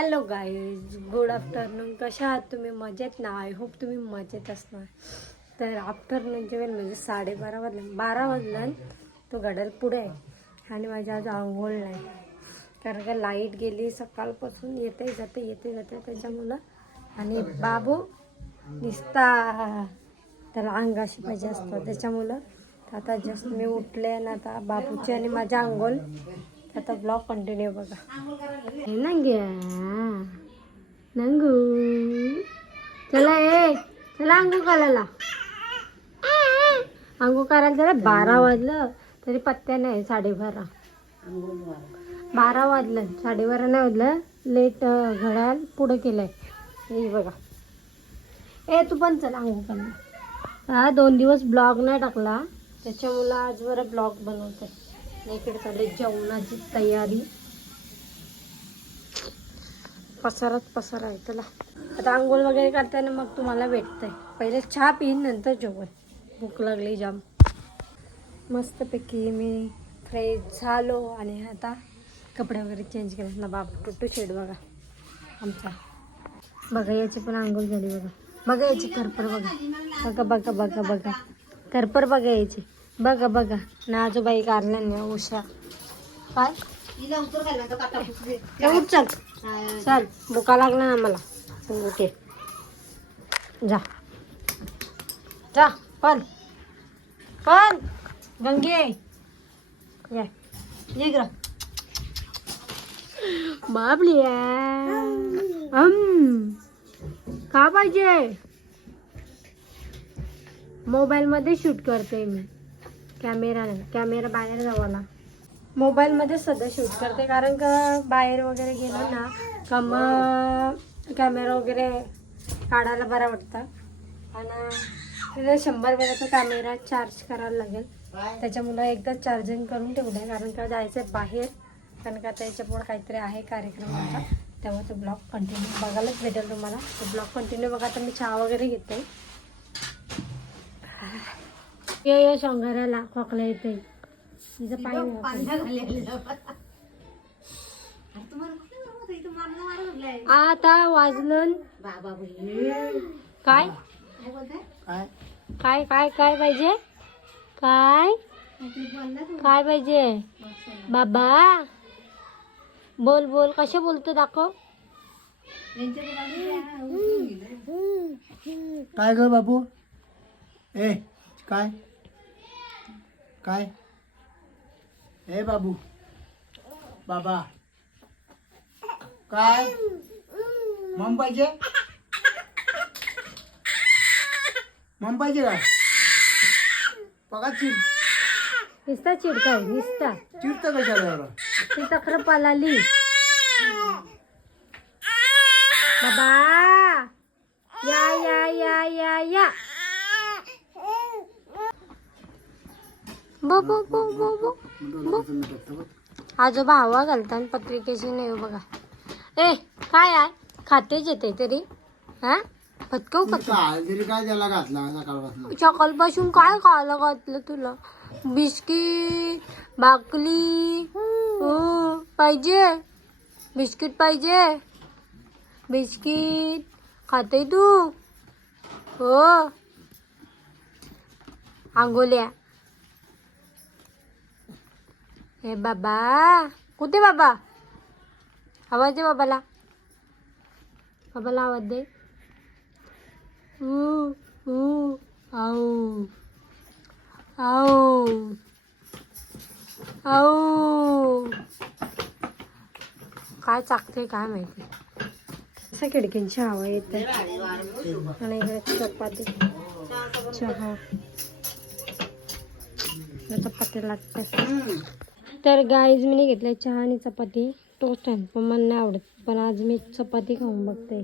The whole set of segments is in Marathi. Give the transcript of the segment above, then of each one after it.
Hello guys, good afternoon. कशा आहात तुम्ही? मजेत ना? आय होप तुम्ही मजेत असणार. तर आफ्टरनून जेवण म्हणजे 12:30 वाजले, 12 वाजलं. तो घड्याळ पुढे आहे आणि माझ्या आज आंघोळ नाही, कारण का लाईट गेली सकाळपासून. येते जाते त्याच्यामुळं. आणि बाबू दिसता त्याला अंगाशी पाहिजे असतं, त्याच्यामुळं आता जस्ट मी उठले ना. आता बाबूची आणि माझ्या आंघोळ. आता ब्लॉग कंटिन्यू बघा. हे ना घ्या नंगू, चला चला अंघोळ करायला. अंघोळ करायला जरा 12 वाजलं तरी पत्त्या नाही. 12:30 12 वाजलं, 12:30 नाही वाजलं. लेट घड्याळ पुढं केलंय. हे बघा. तू पण चला अंघोळ करायला. हा 2 दिवस ब्लॉग नाही टाकला, त्याच्यामुळं आज बरं ब्लॉग बनवते. इकडे चालले जेवणाची तयारी. पसारा आहे. चला आता आंघोळ वगैरे करताना मग तुम्हाला भेटतंय. पहिले चहा पिईन, नंतर जेवण. भूक लागली जाम. मस्तपैकी मी फ्रेश झालो आणि आता कपडे वगैरे चेंज केले ना. बाबा टुट्टू शेड बघा आमचा. बघा याची पण आंघोळ झाली. बघा याची करपर बघा. करपर बघा याची. बघा ना. आजोबाई कारल्या नाही. उषा काय उठ, चल भुका लागला ना मला. ओके जा पण गंगे ये ग बाबली. का पाहिजे? मोबाईल मध्ये शूट करते मी. कॅमेरा बाहेर जावाला. मोबाईल मध्ये सध्या शूट करते, कारण का बाहेर वगैरे गेलो ना का मग कॅमेरा वगैरे काढायला बरा वाटतं. आणि 100 वेळाचा कॅमेरा चार्ज करायला लागेल, त्याच्यामुळे एकदा चार्जिंग करून ठेवलं. कारण का जायचं आहे बाहेर, कारण का त्याच्यापुढे काहीतरी आहे कार्यक्रम आता. तेव्हा तो ब्लॉग कंटिन्यू बघायलाच भेटेल तुम्हाला. तो ब्लॉग कंटिन्यू बघा. आता मी चहा वगैरे घेते. ये शंकराला खोकला येते. तिचं आता वाजलं काय पाहिजे? काय पाहिजे बाबा? बोल कसे बोलतो दाखव. काय ग बाबू? काय बाबू? बाबा काय मम पाहिजे? का बघा निसता चिडकाय निसता चिडतं कशाला? ती तक्र पलाली. बाबा या आजोबा हवा घालतात पत्रिकेची नाही बघा. काय आहे? खातेच येते तरी. हा फटकव काय त्याला घातला सकाळपासून? सकाळपासून काय खायला घातलं तुला? बिस्किट भाकली पाहिजे? बिस्किट खाते तू? हो. आंघोल्या. हे बाबा कुठे? बाबा आवाज दे. बाबाला आवाज दे. काय चाकते काय माहिती. असं खिडकींची हवा येते. आणि इकडे चपाती चहा चपाती लागते. तर गाईज मी घेतलंय चहा आणि चपाती. टोस्ट आहे पण मला नाही आवडत, पण आज मी चपाती खाऊन बघते.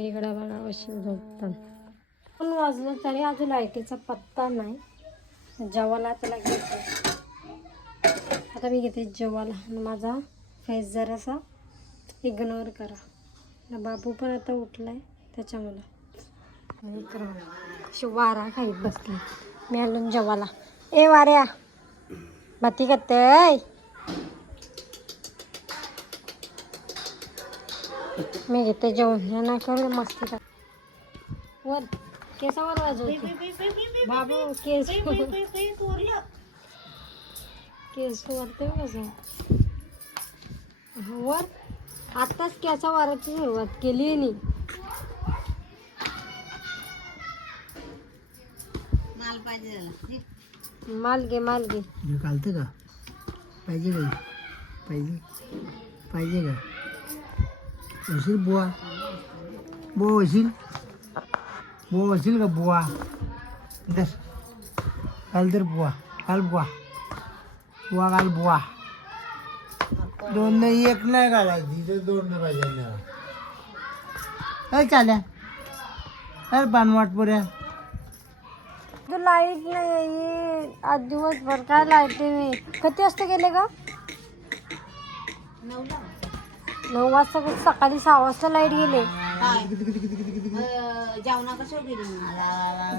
इकडं बघा अशी झोपतात. 2 वाजलं तरी अजून लाईटीचा पत्ता नाही. जेवायला त्याला घेते. आता मी घेते जेवायला. माझा फेस जरासा इग्नोर करा. बाबू पण आता उठलाय त्याच्यामुळं. अशी वारा खाईत बसली. मी आलो जेवायला. वाऱ्या बाती करते. मी घेते जेवण हे नाही करू मस्ती का वर केसावर वाजवते बाबू केस केस वरते कसं वर आत्ताच केसा वाराची सुरुवात केली आहे नी माल घे घालतं का पाहिजे का पाहिजे का होशील बुवा होशील का बुवा दस घाल तर बुवा घाल बुवा दोन नाही एक नाही घालायची तर दोन पाहिजे काय चाल्या अरे बानवाट पुऱ्या लाईट नाही आज दिवसभर काय लाईट मी किती वाजता गेले का 9 वाजता सकाळी 6 वाजता लाईट गेले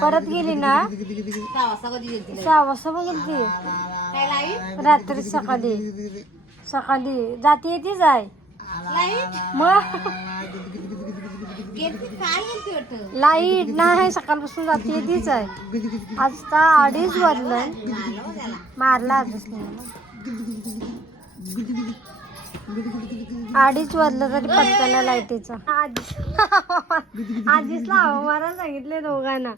परत गेली ना 6 वाजता पण गेली रात्री सकाळी जाती येते जाय मग लाईट नाही सकाळपासून जाती येतेच आहे आता 2:30 वाजलं मारला आजच नाही 2:30 वाजलं तरी पटकन लाईटीचा आजीच हवा मारायला सांगितले दोघांना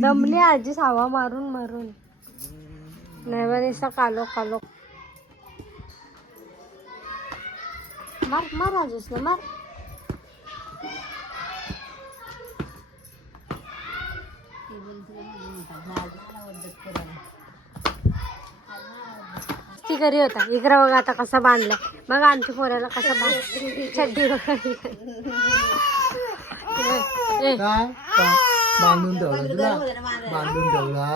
दमली आजीच हवा मारून नाही बरं कालो मार आजीच ना मार ती घरी होता इकडं बघा आता कसा बांधला बघा आमच्या पोऱ्याला कसा चड्डी बघा काय बांधून ठेवला तुला बांधून ठेवला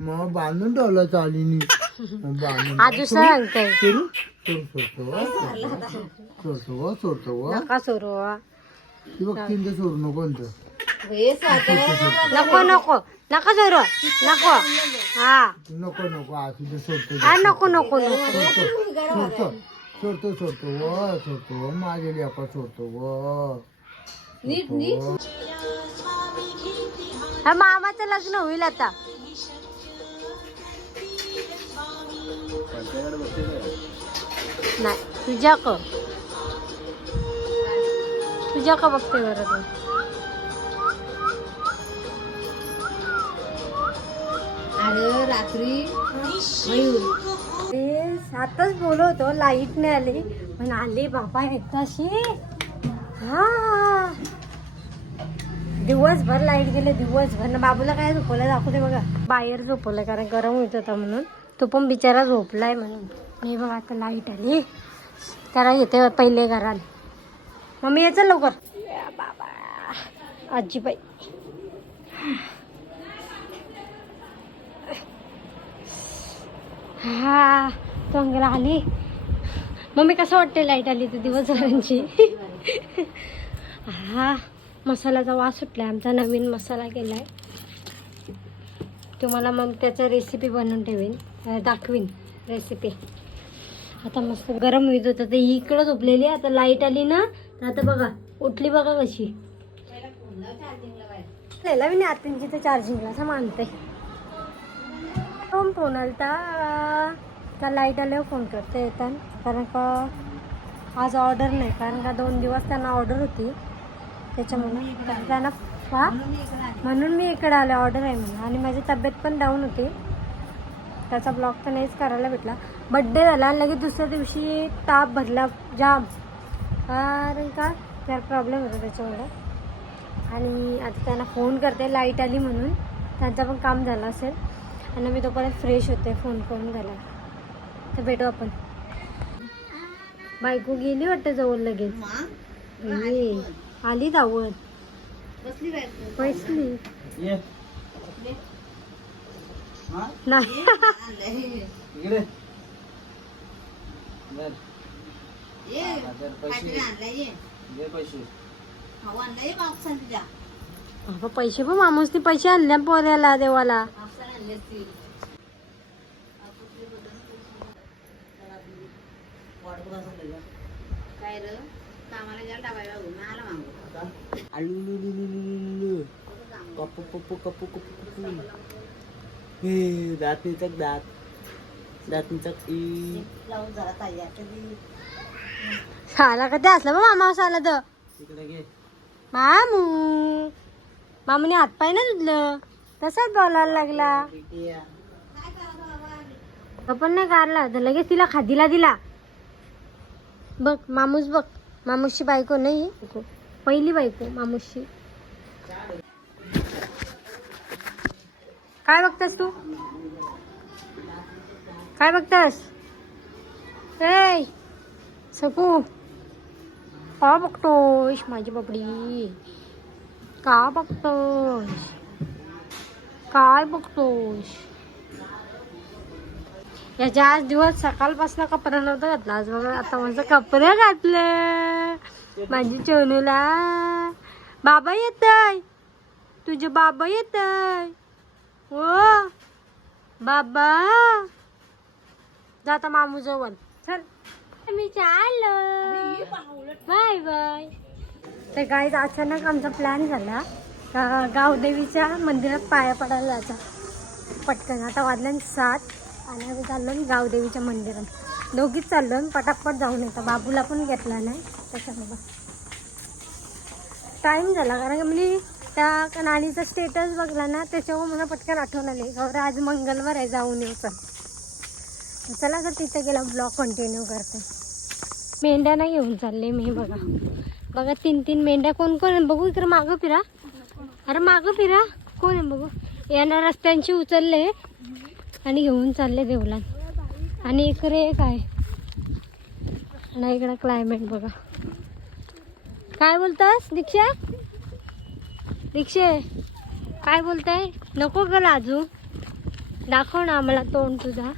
मग बांधून ठेवला चालीनी आजू सांगताय सोडतो नका सोरू ती बघ तीन सोडू नको नका जोर नको हा नको तुझं सोडतो हा नको सोडतो माझे लेका सोडतो हा मामाचं लग्न होईल आता नाही तुझ्या का बघते बरं तू अरे रात्री आताच बोलवतो लाईट नाही आली पण आली बाबा एकदाशी हा दिवसभर लाईट गेले दिवसभर ना बाबूला काय झोपवलं दाखवते बघा बाहेर झोपवलं कारण गरम होत होता म्हणून तो पण बिचारा झोपलाय म्हणून नाही बघा आता लाईट आली त्याला येते पहिले घरात मम्मी यायचं लवकर बाबा आजीबाई हा तोंगला आली मम्मी कसं वाटते लाईट आली तर दिवसभरांची हा मसाल्याचा वास सुटलाय आमचा नवीन मसाला केलाय तुम्हाला मग त्याचा रेसिपी बनवून ठेवीन दाखवीन रेसिपी आता मस्त गरम होत होतं तर इकडं झोपलेली आता लाईट आली ना तर आता बघा उठली बघा कशी मी आत्यांची तर चार्जिंगला असं मानते फोन आलता का लाईट आल्यावर फोन करते येतात कारण का आज ऑर्डर नाही कारण का 2 दिवस त्यांना ऑर्डर होती त्याच्यामुळे त्यांना म्हणून मी इकडे आले ऑर्डर आहे म्हणून आणि माझी तब्येत पण डाऊन होती त्याचा ब्लॉग तर नाहीच करायला भेटला बड्डे झाला आणि लगेच दुसऱ्या दिवशी ताप भरला जाम कारण का त्याला प्रॉब्लेम होता त्याच्यामुळे आणि आता त्यांना फोन करते लाईट आली म्हणून त्यांचं पण काम झालं असेल आणि मी तोपर्यंत फ्रेश होते फोन करून झाला तर भेटू आपण बायको गेली वाटतं जवळ लगेच आली धावत बसली नाही पैसे पण माणूसनी पैसे आणल्या पोऱ्याला देवाला काय र कप्पू पप्पू कप्पू कप्पू कप्पू हे दात निचक दात निचक शाला कधी असला बा मामा शाला तर तिकडे घे. मामूने हातपाय ना धुतलं तसाच बोलायला लागला. पण नाही काढला तर लगेच तिला खादीला दिला. बघ मामूस बघ, मामूसची बायको नाही पहिली बायको मामूसची. काय बघतेस तू, काय बघतेस? ए सकू का बघतोस माझी बाबडी, का बघतोस, काय बघतोस? याच्या आज दिवस सकाळपासून कपडा नव्हता घातला, आज बघा आता माझं कपडे घातलं माझी चोनूला. बाबा येतय, तुझे बाबा येतय. हो बाबा जाता मामू जवळ चल. मी चाललो, बाय बाय. तर गाईज अचानक आमचा प्लॅन झाला गावदेवीच्या मंदिरात पाया पडायला जायचा पटकन. आता वाजल्यान 7 आणि आम्ही चाललो गावदेवीच्या मंदिरात. दोघीच चाललो पटापट जाऊन येतं. बाबूला पण घेतला नाही त्याच्याबरोबर. टाईम झाला कारण की म्हणजे त्या नाणीचा स्टेटस बघला ना त्याच्यावर मला पटकन आठवण आली गौर आज मंगळवार आहे जाऊन येऊ. चला तर तिथं गेला ब्लॉग कंटिन्यू करते. मेंढ्या नाही घेऊन चालले मी. बघा बघा 3 मेंढ्या. कोण कोण आहे बघू इकडे मागं फिरा. अरे मागं फिरा, कोण आहे बघू. यांना रस्त्यांची उचलले आणि घेऊन चालले देवलात. आणि इकडे काय आणि इकडं क्लायमेट बघा. काय बोलतास दीक्षा, दीक्षे काय बोलताय? नको ग लाजू, दाखव ना आम्हाला तोंड तुझा.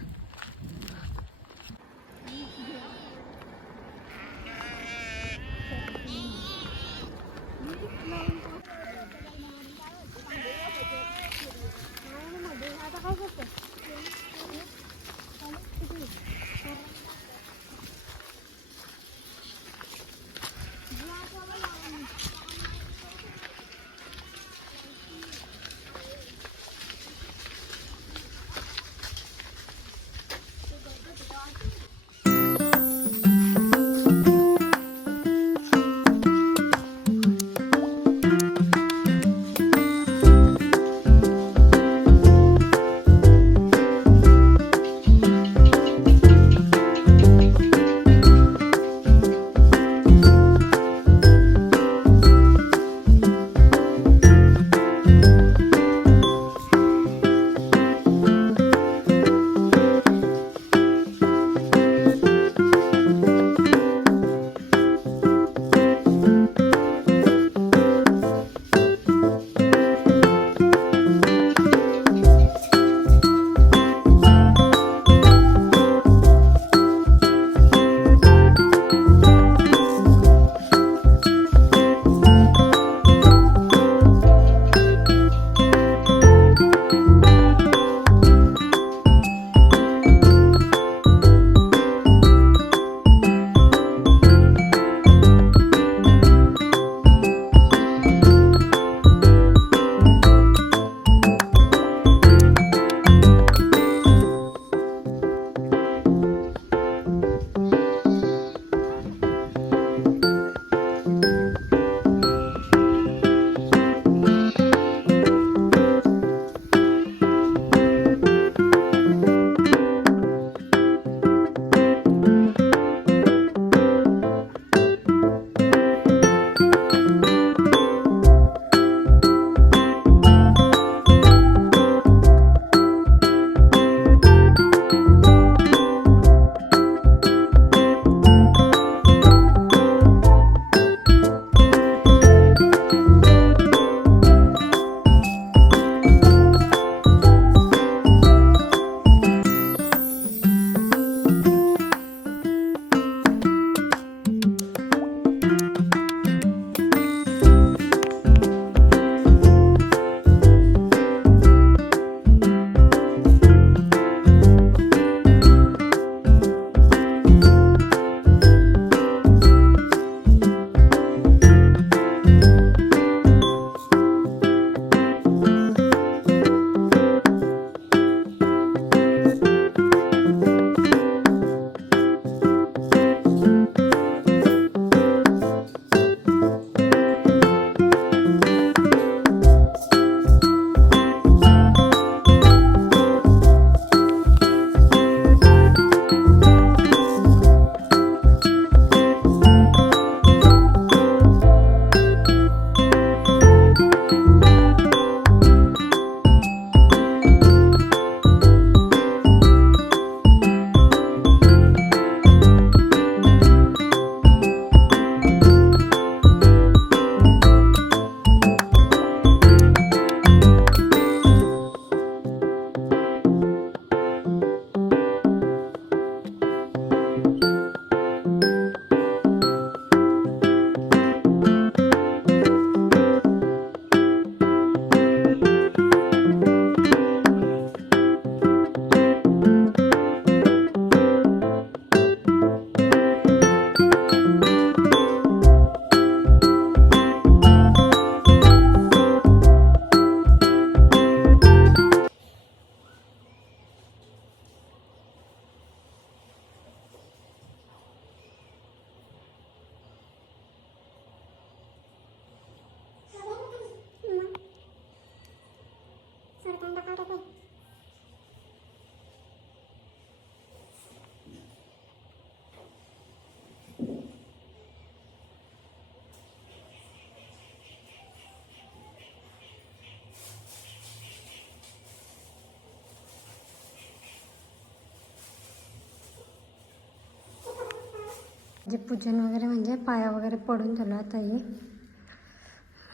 जे पूजन वगैरे म्हणजे पाया वगैरे पडून झालं आता हे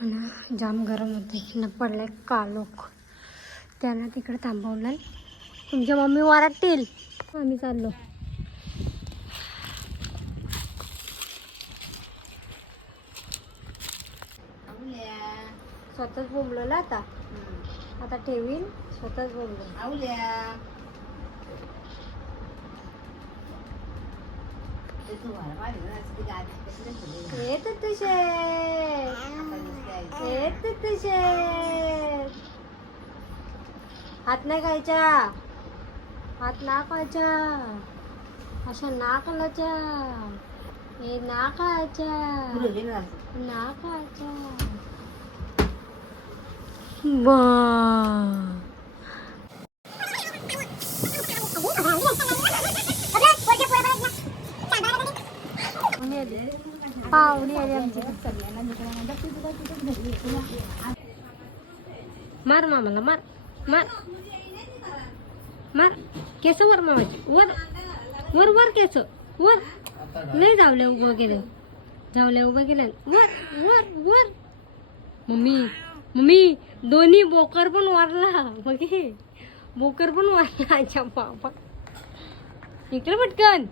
आणि जाम गरम होते न पडलाय कालोख त्यांना तिकडे थांबवलं तुमच्या मम्मी वारातील आम्ही चाललो स्वतःच बोंबलो आता आता ठेवीन स्वतःच बोंबलो आवल्या येत तुझे येत तुझे हात नाही खायच्या हात ना खायच्या अशा ना खायच्या हे ना खायच्या ना खायच्या बा पाहुणे आली आमची मार मामाला मार मार मार केस वर मामाची वर वर वर केस वर नाही जावल्या उभं गेलं जावल्या उभं गेल्या वर वर वर मम्मी मम्मी दोन्ही बोकर पण वारला बघे बोकर पण वारला अच्छा बाबा इकडे पटकन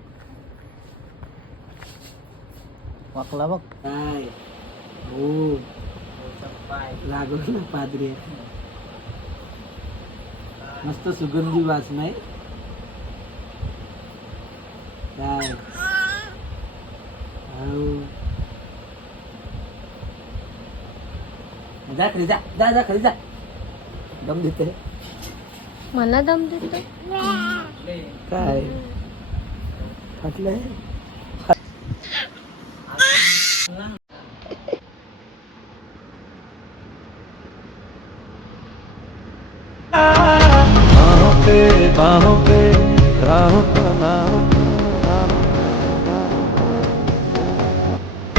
वाकला बघ काय हो लागलं ना पादरी मस्त सुगंधी वास नाही काय जा खरी जा जा जा खरी जा दम देते मला दम देतो काय फाटलंय बाहों पे राहों का नाम